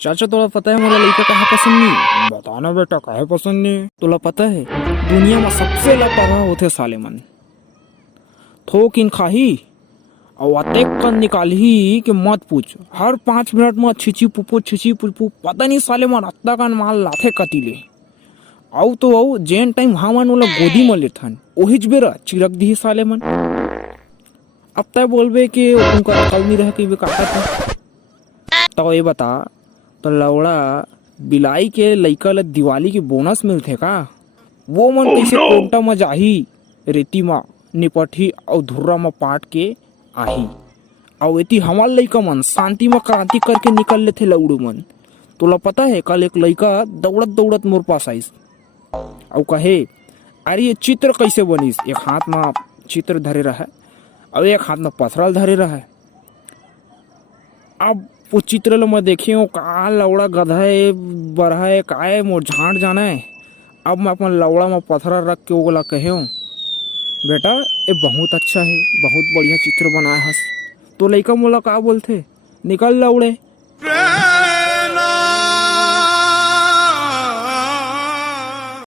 चाचा तोला पता है मोला लइका काहे पसंद नहीं? बताना बेटा काहे पसंद नहीं? तोला पता है दुनिया में सबसे लापरवाह होते साले मन। थोक इन खाही और अतेक कन निकालही कि मत पूछ। हर 5 मिनट में छिची पुपू पता नहीं साले मन अत्ता कन माल लाथे कतिले। आउ तो आउ जेन टाइम हमन ओला गोदी में लेथन ओहिच बेरा चिरक दी साले मन। अब तय बोलबे कि उनका अकल नहीं रह के काटा था। तो ये बता तो लौड़ा बिलाई के लइका ल दिवाली की बोनस मिलथे का? वो मन कैसे कोंटा में जाही रेती में निपटही और धुर्रा में पाट के आही और एती हमार लइका मन शांति में क्रांति करके निकल लेथे लौड़ू मन। तोला पता है कल एक लइका दौड़त दौड़त मोर पास आइस और कहे अरे ये चित्र कैसे बनिस? एक हाथ में चित्र धरे रहा और एक हाथ में पथरल धरे रहा। अब वो चित्र ल मैं देखे हो का लौड़ा गधा है बरहा है का है मोर झांट जाना है। अब मैं अपन लौड़ा में पथरा रख के ओला कहे हूँ बेटा ये बहुत अच्छा है, बहुत बढ़िया चित्र बनाया हस। तो लइका मोला का बोलथे निकल लौड़े